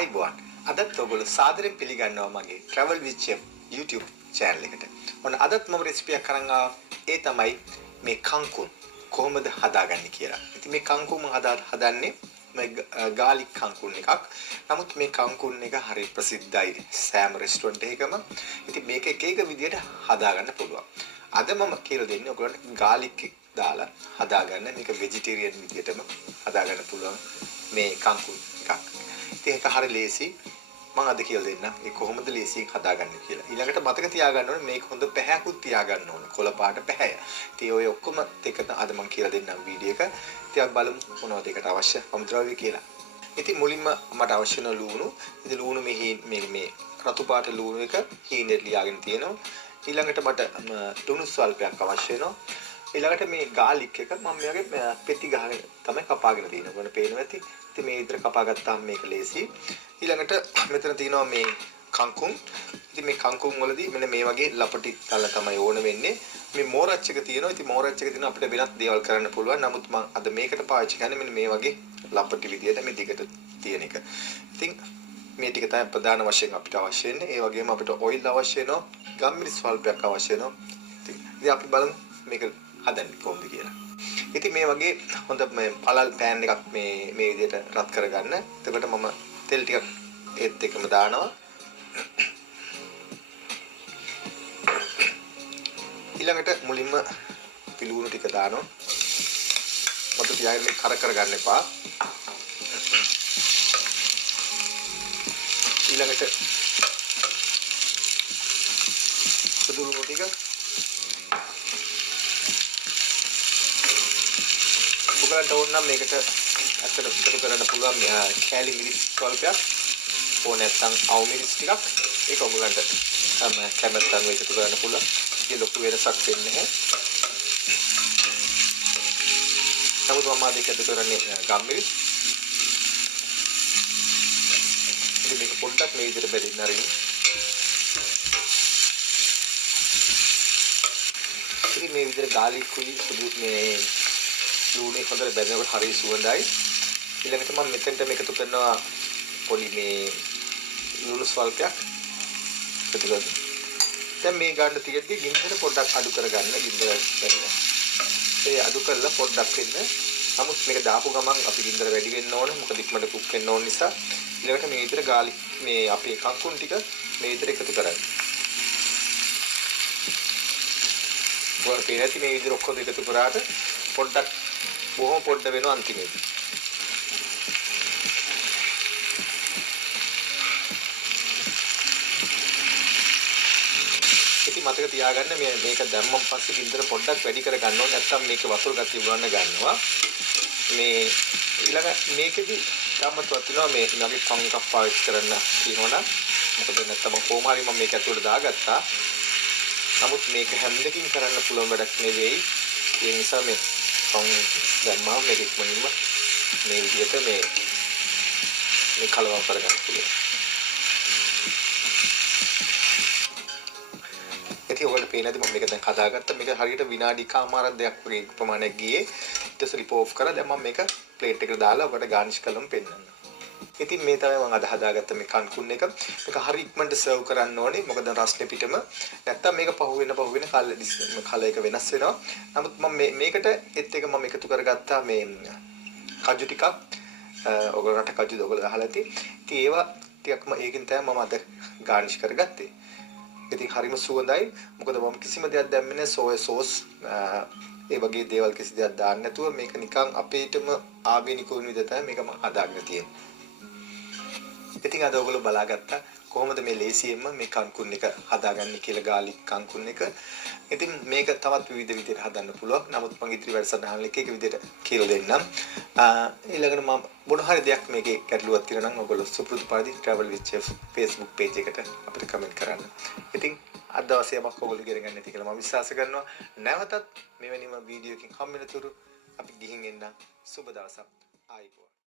ආයිබෝන් අදත් ඔයගොල්ලෝ සාදරයෙන් පිළිගන්නවා මගේ travel with chef YouTube channel එකට. ඔන්න අදත් මම රෙසිපි එකක් අරන් ආවා. ඒ තමයි මේ කංකුන් කොහොමද හදාගන්නේ කියලා. ඉතින් මේ කංකුන් මම හදන්නේ මේ ගාලික් කංකුන් එකක්. නමුත් මේ කංකුන් එක හරි ප්‍රසිද්ධයි සෑම රෙස්ටුරන්ට් එකකම. ඉතින් මේක එක එක විදියට හදාගන්න පුළුවන්. අද මම කියලා දෙන්නේ ඔයගොල්ලන්ට ගාලික් දාලා හදාගන්න මේක වෙජිටේරියන් විදියටම හදාගන්න පුළුවන් මේ කංකුන් එකක්. ඉතින් ඒක හරි ලේසි. මම අද කියලා දෙන්නම් ඒ කොහොමද ලේසියෙන් හදාගන්නේ කියලා. ඊළඟට මතක තියාගන්න ඕනේ මේක හොඳ පැහැකුත් තියාගන්න ඕනේ. කොළ පාට පැහැය. ඉතින් ඔය ඔක්කොම දෙක අද මම කියලා දෙන්නම් වීඩියෝ එක. ඉතින් බලමු මොනවද ඒකට අවශ්‍ය අමුද්‍රව්‍ය කියලා. ඉතින් මුලින්ම මට අවශ්‍ය වෙන ලුණු. ඉතින් ලුණු මේ රතු පාට ලුණු එක හීනෙ ලියාගෙන තියෙනවා. ඊළඟට මට ලුණු ස්වල්පයක් අවශ්‍ය වෙනවා. ඊළඟට මේ ගාලික් එක මම මෙයාගේ පෙති ගහගෙන තමයි කපාගෙන තියෙන්නේ. ඔයගොල්ලෝ පේනවා ඇති. ඉතින් මේ විතර කපා ගත්තාම මේක ලේසි. ඊළඟට මෙතන තියෙනවා මේ කංකුම්. ඉතින් මේ කංකුම් වලදී මෙන්න මේ වගේ ලපටි තල තමයි ඕන වෙන්නේ. මේ මෝරච් එක තියෙනවා. ඉතින් මෝරච් එක තියෙනවා අපිට වෙනත් දේවල් කරන්න පුළුවන්. නමුත් මම අද මේකට පාවිච්චි කරන්නේ මෙන්න මේ වගේ ලපටි විදියට මේ දිගට තියෙන එක. ඉතින් මේ ටික තමයි ප්‍රධාන වශයෙන් අපිට අවශ්‍ය වෙන්නේ. ඒ වගේම අපිට ඔයිල් අවශ්‍ය වෙනවා. ගම්මිරි ස්වල්පයක් අවශ්‍ය වෙනවා. ඉතින් අපි බලමු මේක හදන්නේ කොහොමද කියලා. ඉතින් මේ වගේ හොඳ මේ පළල් පෑන් එකක් මේ විදිහට රත් කරගන්න. එතකොට මම තෙල් ටිකක් ඒත් එකම දානවා. ඊළඟට මුලින්ම පිලුණු ටික දානවා. මට තියාගෙන මේ කර ගන්න එපා. ඊළඟට සුදුලුණු ටික ඔයගලන්ට ඕන නම් මේකට අත්තට එකතු කරන්න පුළුවන් කෑලි මිරිස් ස්වල්පයක් ඕන නැත්නම් අවු මිරිස් ටිකක් ඒක ඔයගලන්ට කැමැත්තෙන් එකතු කරන්න පුළුවන්. ඒක ලොකු වෙනසක් වෙන්නේ නැහැ. නමුත් මම අද එකතු කරන්නේ ගම් මිරිස්. ඉතින් මේක පොඩ්ඩක් මේ විදිහට බෙදින්න අරින්න. ඉතින් මේ විදිහට ගාලික් කුලි සුදු මේ ලුණේ හොඳට බැදෙනකොට හරිය සුවඳයි. ඊළඟට මම මෙතෙන්ට මේකතු කරනවා පොඩි මේ ලුණු ස්වල්පයක්. එතකොට දැන් මේ ගන්න තියෙද්දි ගින්දර පොඩ්ඩක් අඩු කරගන්න ගින්දර වෙන්න. ඒ අඩු කරලා පොඩ්ඩක් වෙන්න. නමුත් මේක දාපු ගමන් අපි ගින්දර වැඩි වෙන්න ඕන. මොකද ඉක්මනට කුක් වෙන්න ඕන නිසා. ඊළඟට මේ විතර ගාලි මේ අපේ කංකුන් ටික මේ විතර එකතු කරගන්න. වර පේනති මේ විදිහට ඔක්කොම එකතු කරාට පොඩ්ඩක් බොහොම පොඩ්ඩ වෙනවා අන්තිමේදී. ඉතින් මතක තියාගන්න මේක දැම්මන් පස්සේ ගින්දර පොඩ්ඩක් වැඩි කර ගන්න ඕනේ නැත්නම් මේක වතුර ගතිය උරන්න ගන්නවා. මේ ඊළඟ මේකෙදි ගාමත්වත් වෙනවා මේ නගේ පං එකක් පාවිච්චි කරන්න කියනවනම් මොකද නැත්නම් කොහොම හරි මම මේක ඇතුළට දාගත්තා. නමුත් මේක හැමදකින් කරන්න පුළුවන් වැඩක් නෙවෙයි. ඒ නිසා මේ දැම්මම මේක ඉක්මනින්ම මේ විදිහට මේ කලවම් කරගන්න පුළුවන්. ඉතින් ඔයාලට පේනද මම මේක දැන් හදාගත්තා. මේක හරියට විනාඩි කමාරක් දෙයක් වගේ ප්‍රමාණයක් ගියේ. ඊට පස්සේ රිප් ඔෆ් කරලා දැන් මම මේක ප්ලේට් එකට දාලා ඔබට ගානිෂ් කරලම පෙන්නන්න. ඉතින් මේ තමයි මම අද හදාගත්ත මේ කන්කුන් එක. මේක හරි ඉක්මනට සර්ව් කරන්න ඕනේ. මොකද රස්නේ පිටම නැත්තම් මේක පහුවෙන කල එක වෙනස් වෙනවා. නමුත් මම මේකට එත් එක මම එකතු කරගත්තා මේ කජු ටිකක්. ඔයගොල්ලන්ට කජුද ඔයගොල්ලෝ අහලා ඇති. ඉතින් ඒවා ටිකක්ම ඒකින් තමයි මම අද ගානිෂ් කරගත්තේ. ඉතින් හරිම සුවඳයි. මොකද මම කිසිම දෙයක් දැම්මේ නැහැ. සෝයා සෝස් ඒ වගේ දේවල් කිසි දෙයක් දාන්න නැතුව මේක නිකන් අපේටම ආවේනික වුණ විදිහට තමයි මේක මම හදාගෙන තියෙන්නේ. ඉතින් අද ඔයගොල්ලෝ බලාගත්තා කොහොමද මේ ලේසියෙන්ම මේ කංකුන් එක හදාගන්නේ කියලා ගාලික් කංකුන් එක. ඉතින් මේක තවත් විවිධ විදිහට හදන්න පුළුවන්. නමුත් මම ඉදිරි වැඩසටහන් එකේ එක විදිහට කියලා දෙන්නම්. ඊළඟට මම මොන හරි දෙයක් මේකේ ගැටලුවක් තියෙනවා නම් ඔයගොල්ලෝ සුපුරුදු පරිදි travel with chef Facebook page එකට අපිට කමෙන්ට් කරන්න. ඉතින් අද දවසේ යමක් ඔයගොල්ලෝ ඉගෙන ගන්න ඇති කියලා මම විශ්වාස කරනවා. නැවතත් මෙවැනිම වීඩියෝ එකකින් හම්බ වෙනතුරු අපි ගිහින් එන්න සුබ දවසක්. ආයිබෝවන්.